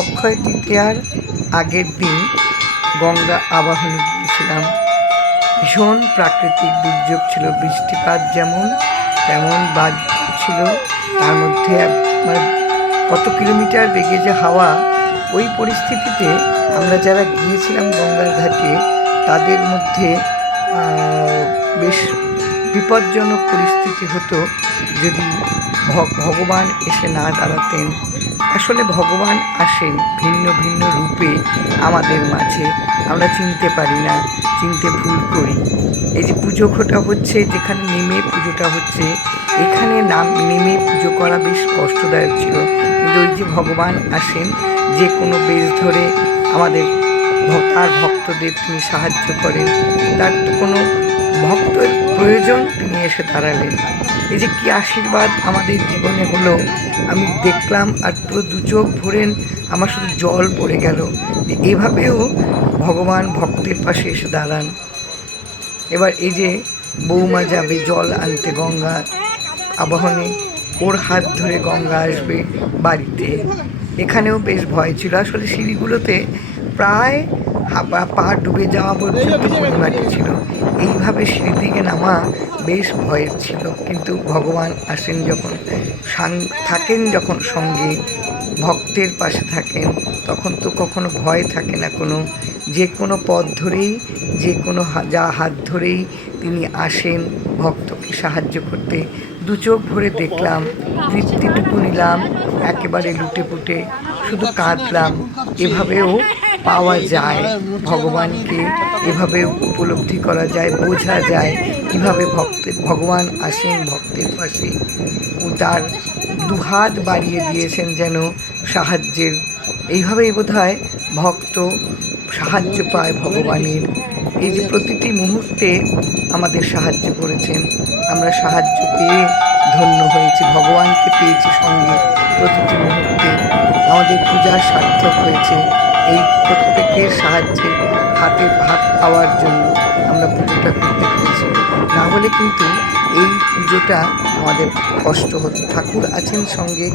অক্ষয় তৃতীয়ার আগের দিন গঙ্গা আবাহনে গিয়েছিলাম। ভীষণ প্রাকৃতিক দুর্যোগ ছিল, বৃষ্টিপাত যেমন তেমন বাদ ছিল। তার মধ্যে মানে কত কিলোমিটার বেগে যে হাওয়া, ওই পরিস্থিতিতে আমরা যারা গিয়েছিলাম গঙ্গার ঘাটে, তাদের মধ্যে বেশ বিপজ্জনক পরিস্থিতি হতো। যদি ভগবান এসে না দাঁড়াতেন। আসলে ভগবান আসেন ভিন্ন ভিন্ন রূপে আমাদের মাঝে। আমরা চিনতে পারি না, চিনতে ভুল করি। এই যে পুজো খোটা হচ্ছে, যেখানে নেমে পুজোটা হচ্ছে, এখানে নাম, নেমে পুজো করা বেশ কষ্টদায়ক ছিল। কিন্তু ওই যে ভগবান আসেন, যে কোনো বেশ ধরে আমাদের তার ভক্তদের তিনি সাহায্য করেন। তার কোনো ভক্তের প্রয়োজন তিনি এসে দাঁড়ালেন। এই যে কি আশীর্বাদ আমাদের জীবনে হলো, আমি দেখলাম আর পুরো দু চোখ ভরেন আমার শুধু জল পড়ে গেল। এভাবেও ভগবান ভক্তের পাশে এসে দাঁড়ান। এবার এই যে বৌমা যাবে জল আনতে গঙ্গা আবাহনে, ওর হাত ধরে গঙ্গা আসবে বাড়িতে। এখানেও বেশ ভয় ছিল। আসলে সিঁড়িগুলোতে প্রায় পা ডুবে যাওয়া পর্যন্ত ছিল। এইভাবে সিঁড়ি থেকে নামা বেশ ভয়ের ছিল। কিন্তু ভগবান আসেন যখন থাকেন যখন সঙ্গে, ভক্তের পাশে থাকেন, তখন তো কখনো ভয় থাকে না কোনো। যে কোনো পথ ধরেই, যে কোনো যা হাত ধরেই তিনি আসেন ভক্তকে সাহায্য করতে। দু চোখ ভরে দেখলাম, তৃপ্তিটুকু নিলাম, একেবারে লুটে পুটে শুধু কাঁদলাম। এভাবেও পাওয়া যায়। ভগবানকে এভাবে উপলব্ধি করা যায়, বোঝা যায় কীভাবে ভক্তের ভগবান আসেন, ভক্তের পাশে। ও তার দুহাত বাড়িয়ে দিয়েছেন যেন সাহায্যের। এইভাবেই বোধ হয় ভক্ত সাহায্য পায় ভগবানের। এই যে প্রতিটি মুহূর্তে আমাদের সাহায্য করেছেন, আমরা সাহায্য পেয়ে ধন্য হয়েছি, ভগবানকে পেয়েছি সঙ্গে। প্রতিটি মুহূর্তে আমাদের পূজা সার্থক হয়েছে। এই প্রত্যেকের সাহায্যে হাতে ভাত পাওয়ার জন্য আমরা পুজোটা করতে পেরেছি। না হলে কিন্তু এই পুজোটা আমাদের কষ্ট হতো। ঠাকুর আছেন সঙ্গে।